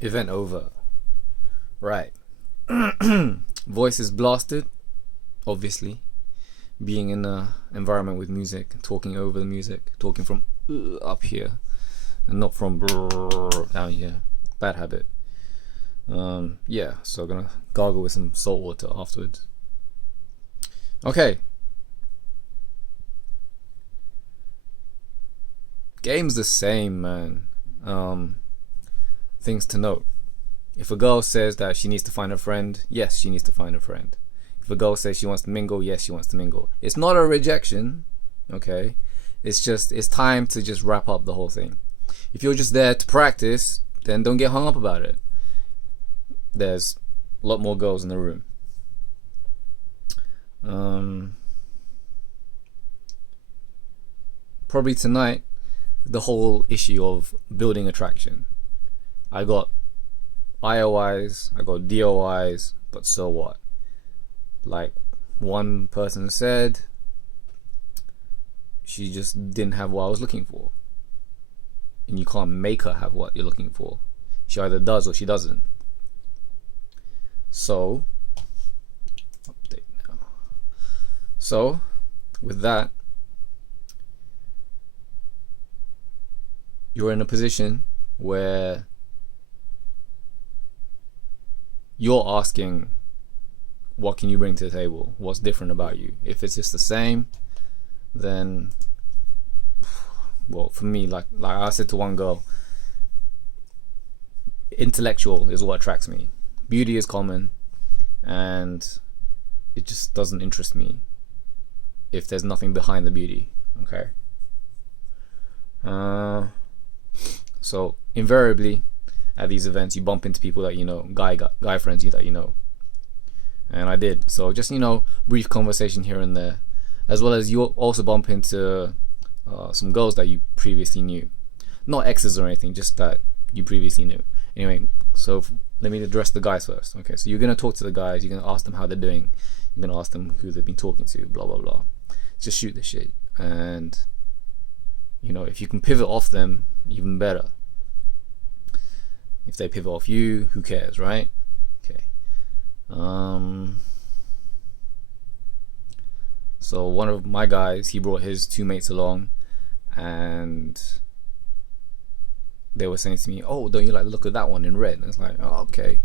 Event over. Right. Voice is blasted, obviously. Being in an environment with music, talking over the music, talking from up here and not from down here. Bad habit. Yeah, so I'm gonna gargle with some salt water afterwards. Okay. Game's the same, man. Things to note. If a girl says that she needs to find a friend, yes, she needs to find a friend. If a girl says she wants to mingle, yes, she wants to mingle. It's not a rejection, okay? It's time to just wrap up the whole thing. If you're just there to practice, then don't get hung up about it. There's a lot more girls in the room. Probably tonight, the whole issue of building attraction. I got IOIs, I got DOIs, but so what? Like one person said, she just didn't have what I was looking for. And you can't make her have what you're looking for. She either does or she doesn't. So, update now. So, with that, you're in a position where you're asking, what can you bring to the table? What's different about you? If it's just the same, then, well, for me, like I said to one girl, intellectual is what attracts me. Beauty is common, and it just doesn't interest me if there's nothing behind the beauty. Okay. So invariably, at these events, you bump into people that you know, guy friends that you know, and I did. So just brief conversation here and there, as well as you also bump into some girls that you previously knew, not exes or anything, just that you previously knew. Anyway, so let me address the guys first. Okay, so you're gonna talk to the guys. You're gonna ask them how they're doing. You're gonna ask them who they've been talking to. Blah blah blah. Just shoot the shit, and if you can pivot off them, even better. If they pivot off you, who cares, right? Okay. So one of my guys, he brought his two mates along, and they were saying to me, "Oh, don't you like the look of that one in red?" And it's like, "Oh, okay,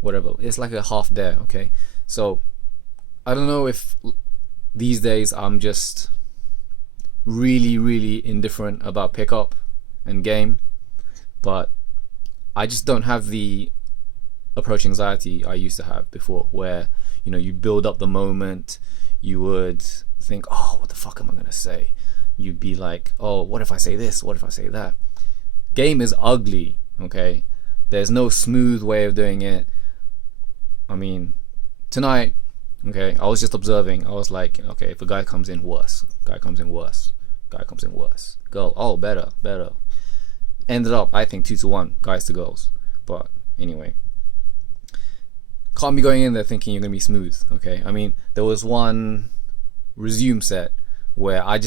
whatever." It's like a half dare, okay? So I don't know if these days I'm just really, really indifferent about pickup and game, but I just don't have the approach anxiety I used to have before, where you'd build up the moment. You would think, "Oh, what the fuck am I gonna say?" You'd be like, "Oh, what if I say this? What if I say that?" Game is ugly, okay? There's no smooth way of doing it. I mean, tonight, okay, I was just observing. I was like, okay, if a guy comes in worse, guy comes in worse, girl, oh, better. Ended up, I think, 2-1, guys to girls. But anyway, can't be going in there thinking you're gonna be smooth, okay? I mean, there was one resume set where I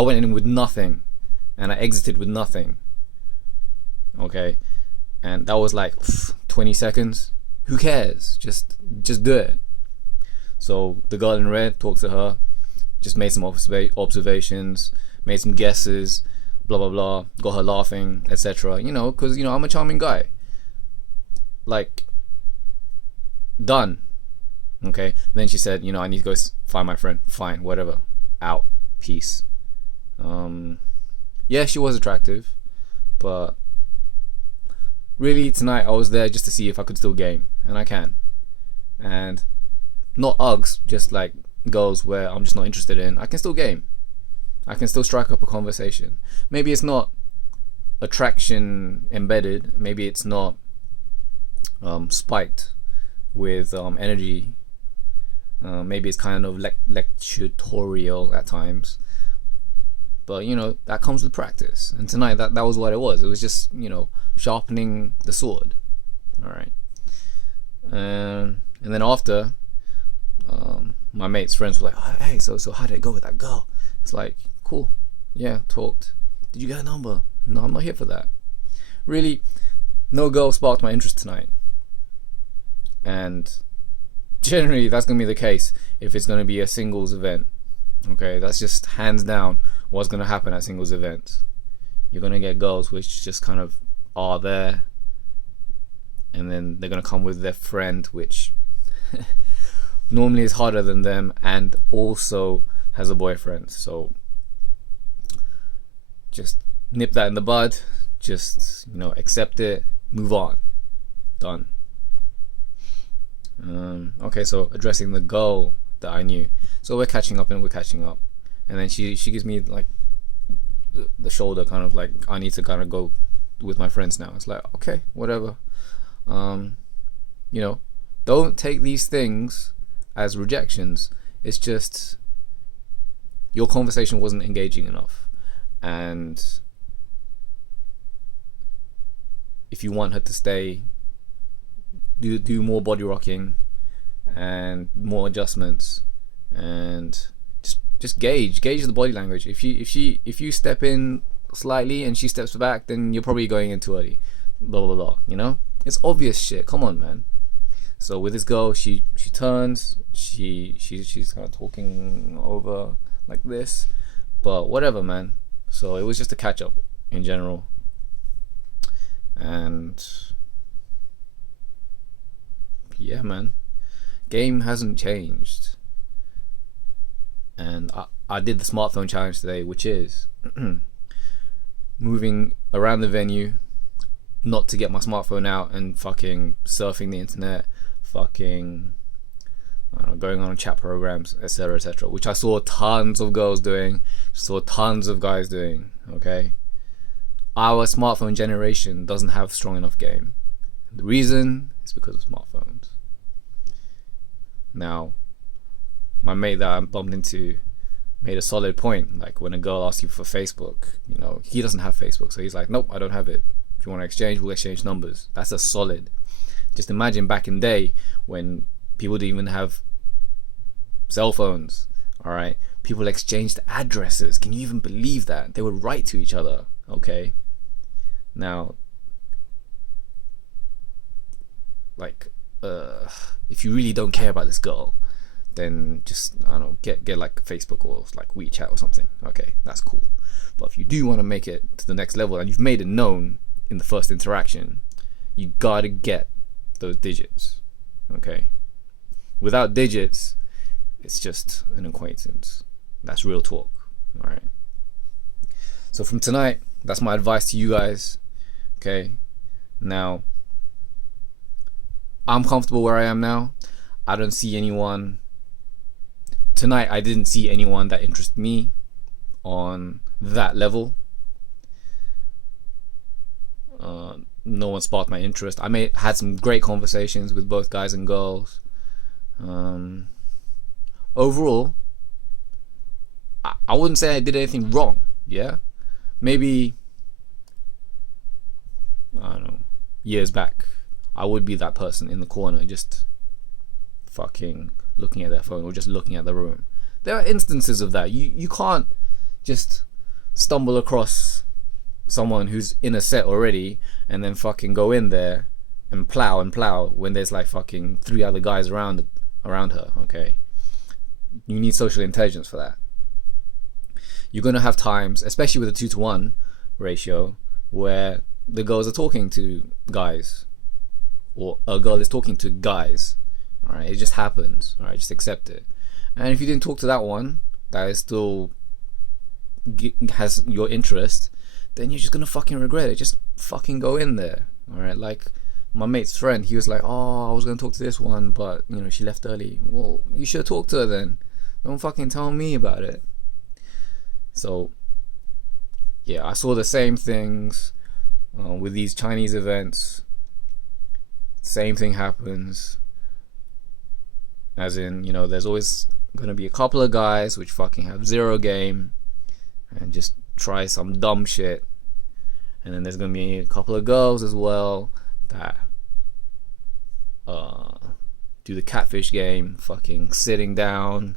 went in with nothing, and I exited with nothing, okay? And that was like 20 seconds. Who cares? Just do it. So the girl in red, talked to her, just made some observations, made some guesses, blah blah blah, got her laughing, etc. Because I'm a charming guy. Like, done. Okay. Then she said, I need to go find my friend. Fine, whatever. Out. Peace. Yeah, she was attractive, but really tonight I was there just to see if I could still game, and I can. And not Uggs, just like girls where I'm just not interested in. I can still game. I can still strike up a conversation. Maybe it's not attraction embedded. Maybe it's not spiked with energy. Maybe it's kind of lectutorial at times. But that comes with practice. And tonight that was what it was. It was just sharpening the sword. All right. And then after, my mate's friends were like, "Oh, hey, so how did it go with that girl?" It's like, cool, yeah, talked. Did you get a number? No, I'm not here for that. Really, no girl sparked my interest tonight. And generally that's going to be the case if it's going to be a singles event. Okay, that's just hands down what's going to happen at singles events. You're going to get girls which just kind of are there, and then they're going to come with their friend, which normally is harder than them and also has a boyfriend. So just nip that in the bud. Just, accept it, move on, done. Okay, so addressing the girl that I knew. So we're catching up, and then she gives me like the shoulder, kind of like, I need to kind of go with my friends now. It's like, okay, whatever. Don't take these things as rejections. It's just your conversation wasn't engaging enough, and if you want her to stay, do more body rocking and more adjustments, and just gauge the body language. If you step in slightly and she steps back, then you're probably going in too early. Blah blah blah. It's obvious shit. Come on, man. So with this girl, she turns, she's kind of talking over like this, but whatever, man. So it was just a catch up in general, and yeah, man, game hasn't changed. And I did the smartphone challenge today, which is moving around the venue, not to get my smartphone out and fucking surfing the internet, fucking, I don't know, going on chat programs, etc., etc., which I saw tons of girls doing, saw tons of guys doing. Okay, our smartphone generation doesn't have strong enough game. The reason is because of smartphones. Now, my mate that I bumped into made a solid point. Like, when a girl asks you for Facebook, he doesn't have Facebook, so he's like, nope, I don't have it. If you want to exchange, we'll exchange numbers. That's a solid. Just imagine back in the day when people didn't even have cell phones. All right, people exchanged addresses. Can you even believe that? They would write to each other. Okay, now, like, if you really don't care about this girl, then just, I don't know, get like Facebook or like WeChat or something. Okay, that's cool. But if you do want to make it to the next level and you've made it known in the first interaction, you gotta get those digits. Okay, without digits, it's just an acquaintance. That's real talk. All right. So from tonight, that's my advice to you guys. Okay, now I'm comfortable where I am now. I don't see anyone tonight. I didn't see anyone that interested me on that level. No one sparked my interest. I had some great conversations with both guys and girls. Overall, I wouldn't say I did anything wrong. Yeah, maybe, I don't know, years back, I would be that person in the corner just fucking looking at their phone or just looking at the room. There are instances of that. You can't just stumble across someone who's in a set already and then fucking go in there and plow when there's like fucking 3 other guys around her. Okay, you need social intelligence for that. You're gonna have times, especially with a 2-to-1 ratio, where the girls are talking to guys, or a girl is talking to guys. All right, it just happens. All right, just accept it. And if you didn't talk to that one that is still has your interest, then you're just gonna fucking regret it. Just fucking go in there. All right, like my mate's friend, he was like, oh, I was gonna talk to this one, but she left early. Well, you should have talked to her then. Don't fucking tell me about it. So yeah, I saw the same things with these Chinese events. Same thing happens, as in, there's always gonna be a couple of guys which fucking have zero game and just try some dumb shit, and then there's gonna be a couple of girls as well that do the catfish game, fucking sitting down,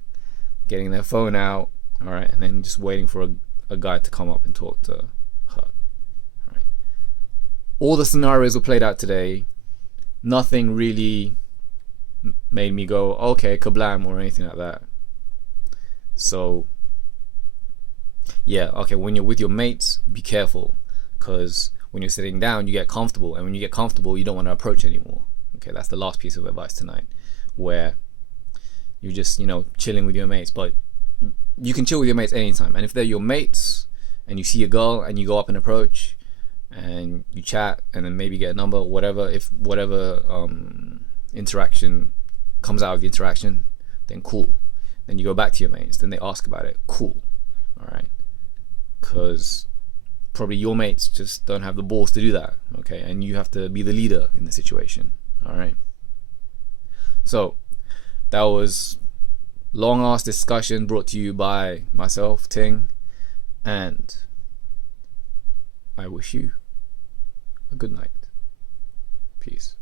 getting their phone out, all right, and then just waiting for a guy to come up and talk to her. All right. all the scenarios were played out today. Nothing really made me go, okay, kablam, or anything like that. So yeah, okay, when you're with your mates, be careful, because when you're sitting down, you get comfortable, and when you get comfortable, you don't want to approach anymore. Okay, that's the last piece of advice tonight, where you're just, chilling with your mates. But you can chill with your mates anytime, and if they're your mates and you see a girl and you go up and approach and you chat and then maybe get a number, whatever, if whatever interaction comes out of the interaction, then cool. Then you go back to your mates, then they ask about it, cool. All right, because probably your mates just don't have the balls to do that. Okay, and you have to be the leader in the situation. All right, so that was long ass discussion brought to you by myself, Ting, and I wish you a good night. Peace.